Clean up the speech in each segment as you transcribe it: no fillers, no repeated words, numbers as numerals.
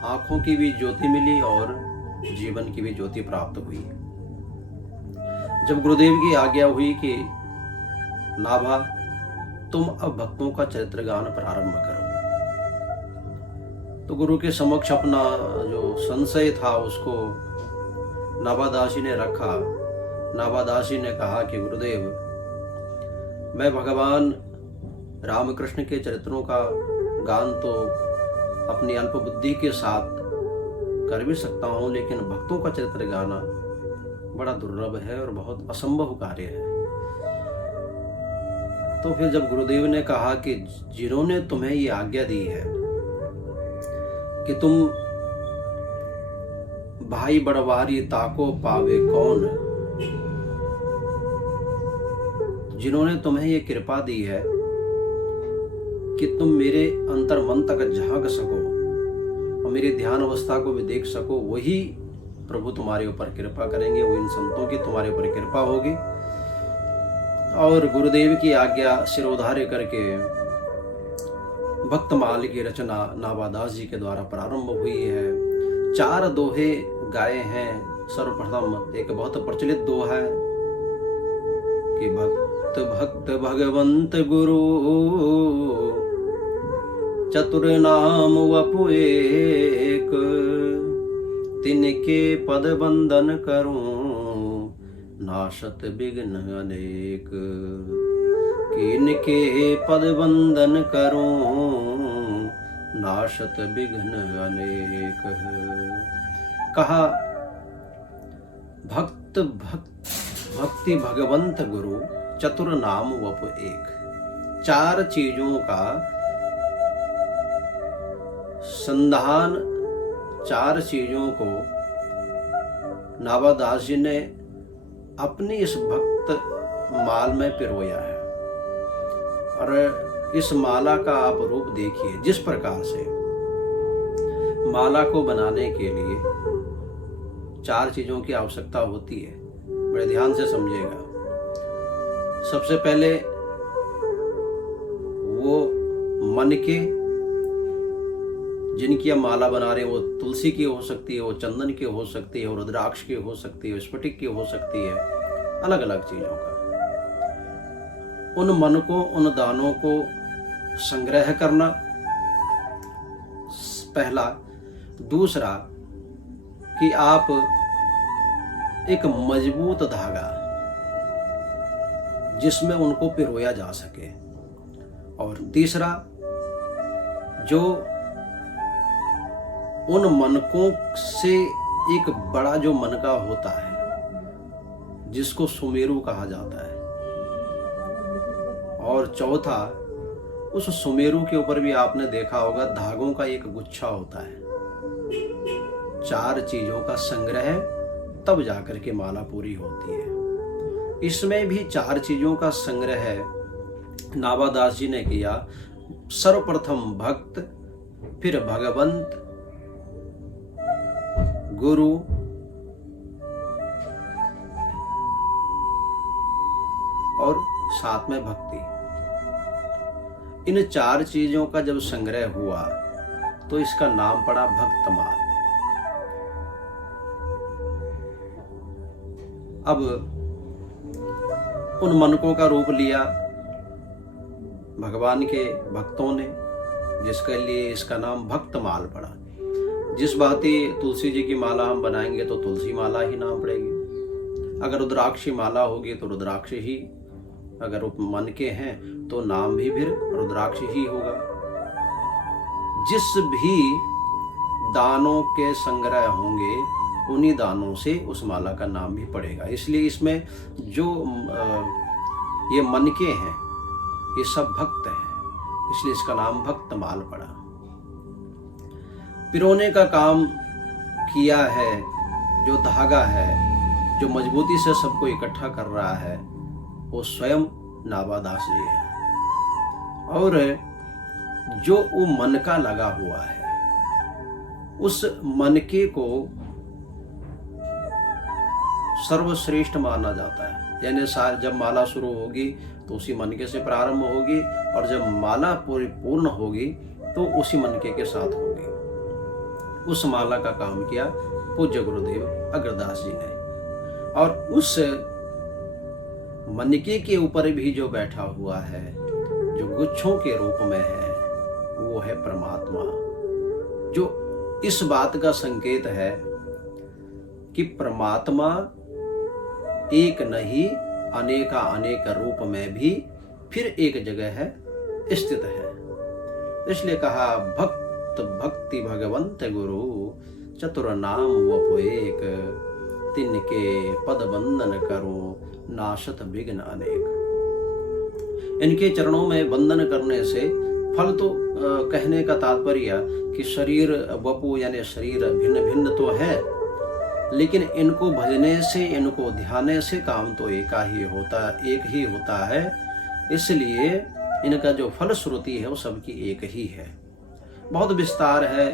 आंखों की भी ज्योति मिली और जीवन की भी ज्योति प्राप्त हुई। जब गुरुदेव की आज्ञा हुई कि नाभा तुम अब भक्तों का चरित्र गान प्रारंभ करो, तो गुरु के समक्ष अपना जो संशय था उसको नाभादासी ने रखा। नाभादासी ने कहा कि गुरुदेव, मैं भगवान रामकृष्ण के चरित्रों का गान तो अपनी अल्प बुद्धि के साथ कर भी सकता हूँ, लेकिन भक्तों का चरित्र गाना बड़ा दुर्लभ है और बहुत असंभव कार्य है। तो फिर जब गुरुदेव ने कहा कि जिन्होंने तुम्हें ये आज्ञा दी है कि तुम भाई बड़वारी ताको पावे कौन, जिन्होंने तुम्हें ये कृपा दी है कि तुम मेरे अंतर मन तक झांक सको और मेरी ध्यान अवस्था को भी देख सको, वही प्रभु तुम्हारे ऊपर कृपा करेंगे, वो इन संतों की तुम्हारे ऊपर कृपा होगी। और गुरुदेव की आज्ञा सिरोधार्य करके भक्तमाल की रचना नाभादास जी के द्वारा प्रारंभ हुई है। 4 दोहे गाए हैं। सर्वप्रथम एक बहुत प्रचलित दोहा है कि भक्त भक्त भगवंत गुरु चतुर नाम वपु एक, तिनके पद बंदन करूं नाशत विघ्न अनेक, किनके पद बंदन करूं नाशत विघ्न अनेक। कहा भक्ति भगवंत गुरु चतुर नाम वप एक। 4 चीजों का संधान, 4 चीजों को नाभादास जी ने अपनी इस भक्त माल में पिरोया है। और इस माला का आप रूप देखिए, जिस प्रकार से माला को बनाने के लिए 4 चीजों की आवश्यकता होती है, बड़े ध्यान से समझिएगा। सबसे पहले वो मन के, जिनकी हम माला बना रहे हैं, वो तुलसी की हो सकती है, वो चंदन की हो सकती है, वो रुद्राक्ष की हो सकती है, स्फटिक की हो सकती है, अलग अलग चीजों का। उन मन को, उन दानों को संग्रह करना पहला। दूसरा कि आप एक मजबूत धागा जिसमें उनको पिरोया जा सके। और तीसरा, जो उन मनकों से एक बड़ा जो मन का होता है जिसको सुमेरु कहा जाता है। और चौथा, उस सुमेरु के ऊपर भी आपने देखा होगा धागों का एक गुच्छा होता है। 4 चीजों का संग्रह, तब जाकर के माला पूरी होती है। इसमें भी 4 चीजों का संग्रह नाभादास जी ने किया। सर्वप्रथम भक्त, फिर भगवंत, गुरु और साथ में भक्ति। इन 4 चीजों का जब संग्रह हुआ तो इसका नाम पड़ा भक्तमाल। अब उन मनकों का रूप लिया भगवान के भक्तों ने, जिसके लिए इसका नाम भक्तमाल पड़ा। जिस भांति तुलसी जी की माला हम बनाएंगे तो तुलसी माला ही नाम पड़ेगी। अगर रुद्राक्षी माला होगी तो रुद्राक्ष ही, अगर मन के हैं तो नाम भी फिर रुद्राक्ष ही होगा। जिस भी दानों के संग्रह होंगे उन्हीं दानों से उस माला का नाम भी पड़ेगा। इसलिए इसमें जो ये मन के हैं ये सब भक्त हैं, इसलिए इसका नाम भक्तमाल पड़ा। पिरोने का काम किया है, जो धागा है, जो मजबूती से सबको इकट्ठा कर रहा है, वो स्वयं नाभादास जी है। और जो वो मन का लगा हुआ है, उस मनके को सर्वश्रेष्ठ माना जाता है। यानी जब माला शुरू होगी तो उसी मनके से प्रारंभ होगी, और जब माला पूरी पूर्ण होगी तो उसी मनके के साथ होगी। उस माला का काम किया पूज्य गुरुदेव अग्रदास जी ने, और उस मनके के ऊपर भी जो बैठा हुआ है, जो गुच्छों के रूप में है, वो है परमात्मा, जो इस बात का संकेत है कि परमात्मा एक नहीं अनेका अनेक रूप में भी फिर एक जगह है स्थित है। इसलिए कहा भक्त भक्ति भगवंत गुरु चतुर नाम वपु एक, तिनके पद बंदन करो नाशत विघ्न अनेक। इनके चरणों में वंदन करने से फल तो कहने का तात्पर्य कि शरीर वपु यानी शरीर भिन्न भिन्न तो है, लेकिन इनको भजने से, इनको ध्याने से काम तो एक ही होता है। इसलिए इनका जो फल श्रुति है वो सबकी एक ही है। बहुत विस्तार है,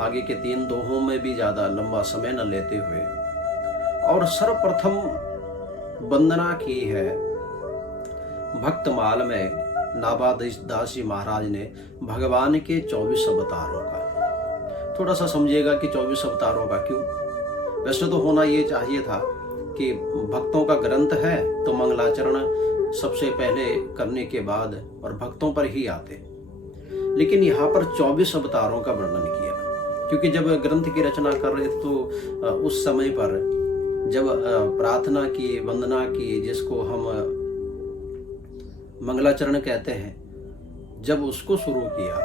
आगे के 3 दोहों में भी ज़्यादा लंबा समय न लेते हुए। और सर्वप्रथम वंदना की है भक्तमाल में नाभादास जी महाराज ने भगवान के 24 अवतारों का। थोड़ा सा समझिएगा कि 24 अवतारों का क्यों। वैसे तो होना ये चाहिए था कि भक्तों का ग्रंथ है तो मंगलाचरण सबसे पहले करने के बाद और भक्तों पर ही आते, लेकिन यहाँ पर 24 अवतारों का वर्णन किया, क्योंकि जब ग्रंथ की रचना कर रहे थे तो उस समय पर जब प्रार्थना की, वंदना की, जिसको हम मंगलाचरण कहते हैं, जब उसको शुरू किया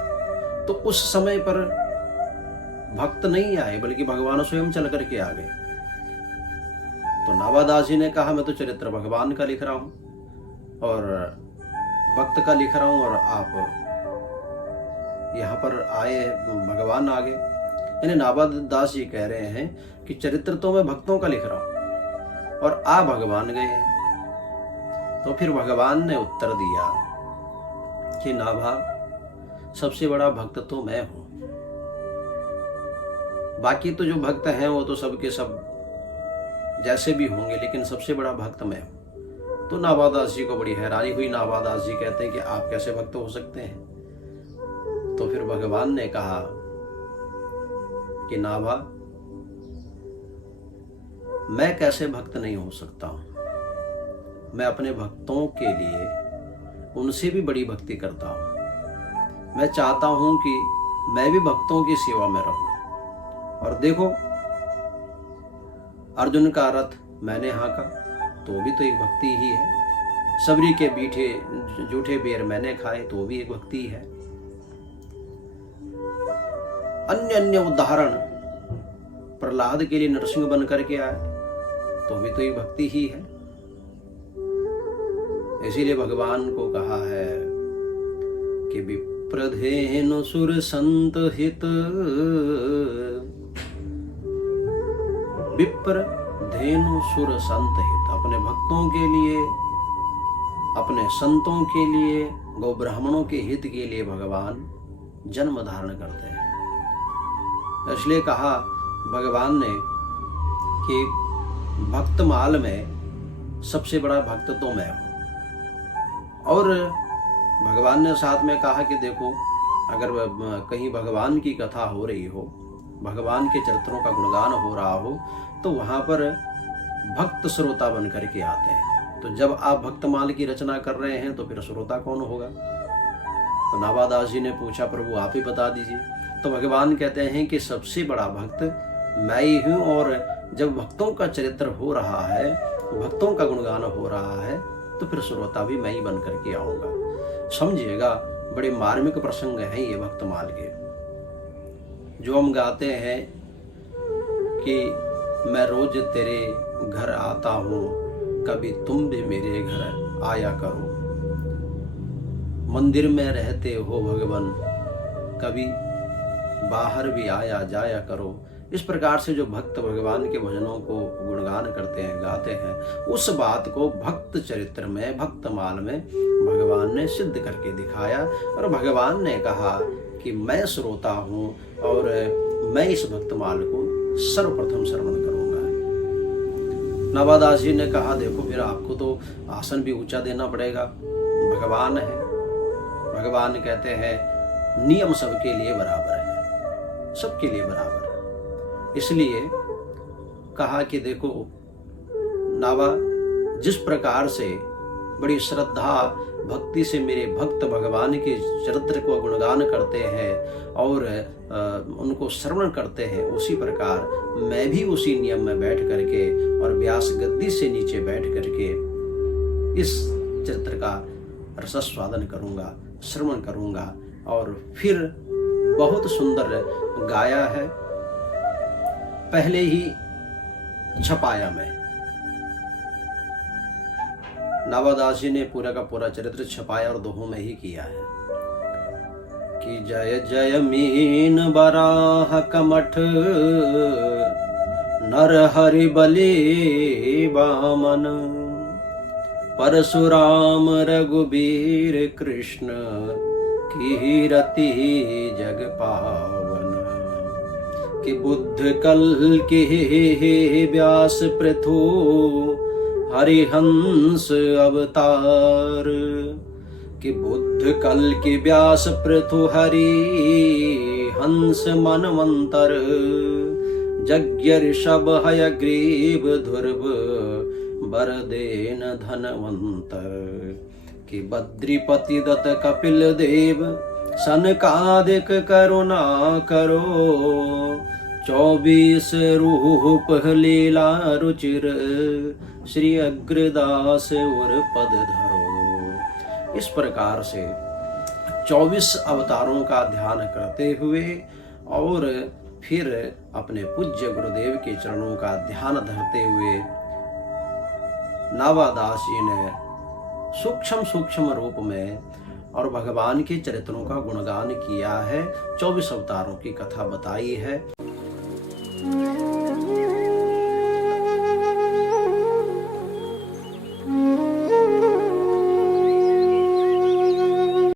तो उस समय पर भक्त नहीं आए, बल्कि भगवान स्वयं चल करके आ गए। तो नाभादास जी ने कहा मैं तो चरित्र भगवान का लिख रहा हूं और भक्त का लिख रहा हूं, और आप यहाँ पर आए, भगवान आ गए। यानी नाभादास जी कह रहे हैं कि चरित्र तो मैं भक्तों का लिख रहा हूं और आ भगवान गए हैं। तो फिर भगवान ने उत्तर दिया कि नाभा, सबसे बड़ा भक्त तो मैं हूं, बाकी तो जो भक्त हैं वो तो सबके सब जैसे भी होंगे, लेकिन सबसे बड़ा भक्त मैं हूं। तो नाभादास जी को बड़ी हैरानी हुई। नाभादास जी कहते हैं कि आप कैसे भक्त हो सकते हैं? तो फिर भगवान ने कहा कि नाभा, मैं कैसे भक्त नहीं हो सकता हूं। मैं अपने भक्तों के लिए उनसे भी बड़ी भक्ति करता हूं। मैं चाहता हूं कि मैं भी भक्तों की सेवा में रहूं। और देखो, अर्जुन का रथ मैंने हाँका तो भी तो एक भक्ति ही है। सबरी के बीठे जूठे बेर मैंने खाए तो भी एक भक्ति है। अन्य अन्य उदाहरण, प्रहलाद के लिए नरसिंह बन करके आए तो भी तो एक भक्ति ही है। इसीलिए भगवान को कहा है कि विप्रधेनु सुर संत हित, विप्र धेनु सुर संत हित। अपने भक्तों के लिए, अपने संतों के लिए, गौ ब्राह्मणों के हित के लिए भगवान जन्म धारण करते हैं। इसलिए कहा भगवान ने कि भक्तमाल में सबसे बड़ा भक्त तो मैं हूं। और भगवान ने साथ में कहा कि देखो, अगर कहीं भगवान की कथा हो रही हो, भगवान के चरित्रों का गुणगान हो रहा हो, तो वहां पर भक्त श्रोता बन करके आते हैं। तो जब आप भक्तमाल की रचना कर रहे हैं तो फिर श्रोता कौन होगा? तो नाभादास जी ने पूछा, प्रभु आप ही बता दीजिए। तो भगवान कहते हैं कि सबसे बड़ा भक्त मैं ही हूं, और जब भक्तों का चरित्र हो रहा है, भक्तों का गुणगान हो रहा है, तो फिर श्रोता भी मैं ही बन करके आऊंगा। समझिएगा, बड़े मार्मिक प्रसंग हैं ये भक्तमाल के, जो हम गाते हैं कि मैं रोज तेरे घर आता हूँ, कभी तुम भी मेरे घर आया करो। मंदिर में रहते हो भगवान, कभी बाहर भी आया जाया करो। इस प्रकार से जो भक्त भगवान के भजनों को गुणगान करते हैं, गाते हैं, उस बात को भक्त चरित्र में, भक्तमाल में भगवान ने सिद्ध करके दिखाया। और भगवान ने कहा कि मैं श्रोता हूँ और मैं इस भक्तमाल को सर्वप्रथम श्रवण करूंगा। नावादास जी ने कहा देखो फिर आपको तो आसन भी ऊंचा देना पड़ेगा, भगवान है। भगवान कहते हैं नियम सबके लिए बराबर है, सबके लिए बराबर है। इसलिए कहा कि देखो नावा, जिस प्रकार से बड़ी श्रद्धा भक्ति से मेरे भक्त भगवान के चरित्र को गुणगान करते हैं और उनको श्रवण करते हैं, उसी प्रकार मैं भी उसी नियम में बैठ करके और व्यास गद्दी से नीचे बैठ करके इस चरित्र का रसस्वादन करूँगा, श्रवण करूँगा। और फिर बहुत सुंदर गाया है, पहले ही छपाया मैं। नावादास जी ने पूरा का पूरा चरित्र छपाया और दोहों में ही किया है कि जय जय मीन बराह कमठ नर हरि बलि वामन परशुराम रघुबीर कृष्ण कीरति जग पावन कि बुद्ध कल के व्यास पृथु हरिहंस अवतार कि बुद्ध कल के व्यास पृथु हरि हंस मनवंतर यज्ञ ऋषभ हयग्रीव ध्रुव बरदेन धनवंतर कि बद्रीपति दत्त कपिल देव सनकादिक करुणा करो 24 रूप लीला रुचिर श्री अग्रदास और पद धरो। इस प्रकार से 24 अवतारों का ध्यान करते हुए और फिर अपने पूज्य गुरुदेव के चरणों का ध्यान धरते हुए नावादास जी ने सूक्ष्म सूक्ष्म रूप में और भगवान के चरित्रों का गुणगान किया है, 24 अवतारों की कथा बताई है।